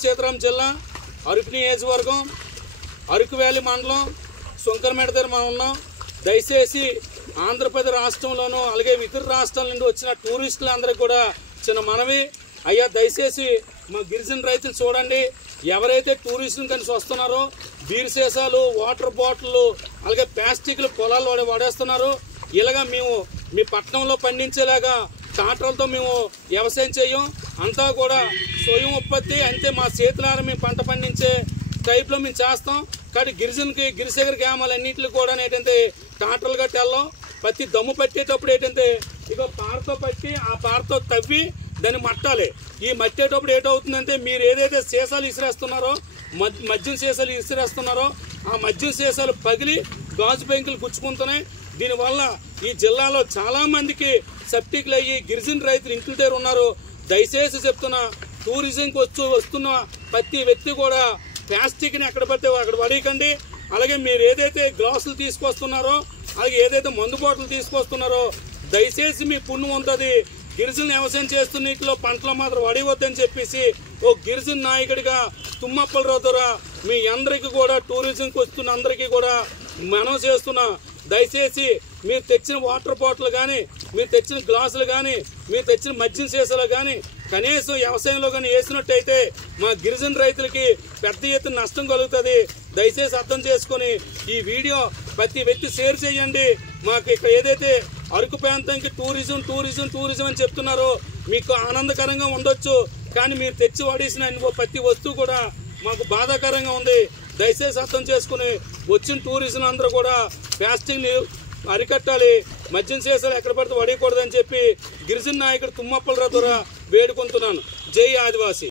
అల్లూరు సీతారాం జిల్లా అరకు నియోజకవర్గం అరకు వ్యాలీ మండలం సుంకరమేట దగ్గర మనం ఉన్నాం. దయచేసి ఆంధ్రప్రదేశ్ రాష్ట్రంలోనూ అలాగే ఇతర రాష్ట్రాల నుండి వచ్చిన టూరిస్టులందరికీ కూడా చిన్న మనవి, అయ్యా దయచేసి మా గిరిజన రైతులు చూడండి. ఎవరైతే టూరిస్టులు కలిసి వస్తున్నారో బీర్ సీసాలు, వాటర్ బాటిళ్ళు, అలాగే ప్లాస్టిక్లు పొలాలు వాడేస్తున్నారు. ఇలాగా మేము మీ పట్టణంలో పండించేలాగా ట్రాక్టర్లతో మేము వ్యవసాయం చేయం, అంతా కూడా స్వయం ఉత్పత్తి, అంతే మా చేతులారా మేము పంట పండించే టైప్లో మేము చేస్తాం. కానీ గిరిశేఖర గ్రామాలు అన్నింటిలో కూడా ఏంటంటే ట్రాక్టర్లు గట్టి వెళ్ళాం. ప్రతి దమ్ము పట్టేటప్పుడు ఏంటంటే ఇక పారతో పట్టి ఆ పారతో తవ్వి దాన్ని మట్టాలి. ఈ మట్టేటప్పుడు ఏటవుతుందంటే మీరు ఏదైతే సీసాలు ఇసిరేస్తున్నారో మద్యం సీసాలు ఇసిరేస్తున్నారో ఆ మద్యం సీసాలు పగిలి గాజు పెంకులు గుచ్చుకుంటున్నాయి. దీనివల్ల ఈ జిల్లాలో చాలా మందికి సెప్టిక్లు అయ్యి గిరిజన రైతులు ఇంటి దగ్గర ఉన్నారు. దయచేసి చెప్తున్నా, టూరిజంకి వస్తున్న ప్రతి వ్యక్తి కూడా ప్లాస్టిక్ని ఎక్కడ పడితే అక్కడ పడేయకండి. అలాగే మీరు ఏదైతే గ్లాసులు తీసుకొస్తున్నారో అలాగే ఏదైతే మందు బాటలు తీసుకొస్తున్నారో దయచేసి మీ పుణ్యం ఉంటుంది. గిరిజన వ్యవసాయం చేస్తున్న నీటిలో పంటలు మాత్రం వడివద్దని చెప్పేసి ఓ గిరిజన నాయకుడిగా తుమ్మప్పలరావు ద్వారా మీ అందరికీ కూడా టూరిజంకి వస్తున్న అందరికీ కూడా మనం చేస్తున్నా. దయచేసి మీరు తెచ్చిన వాటర్ బాటిల్ కానీ, మీరు తెచ్చిన గ్లాసులు కానీ, మీరు తెచ్చిన మద్యం సీసాలు కానీ కనీసం వ్యవసాయంలో కానీ వేసినట్టయితే మా గిరిజన రైతులకి పెద్ద ఎత్తున నష్టం కలుగుతుంది. దయచేసి అర్థం చేసుకుని ఈ వీడియో ప్రతి వ్యక్తి షేర్ చేయండి. మాకు ఇక్కడ ఏదైతే అరకు ప్రాంతానికి టూరిజం అని చెప్తున్నారో మీకు ఆనందకరంగా ఉండొచ్చు, కానీ మీరు తెచ్చి వాడేసిన ప్రతి వస్తువు కూడా మాకు బాధాకరంగా ఉంది. దయచేసి అర్థం చేసుకుని వచ్చిన టూరిజం అందరూ కూడా ప్లాస్టిక్ని అరికట్టాలి, మద్యం సీసాలు ఎక్కడ పడితే వడేయకూడదని చెప్పి గిరిజన నాయకుడు తుమ్మప్పలరావు ద్వారా వేడుకుంటున్నాను. జై ఆదివాసీ.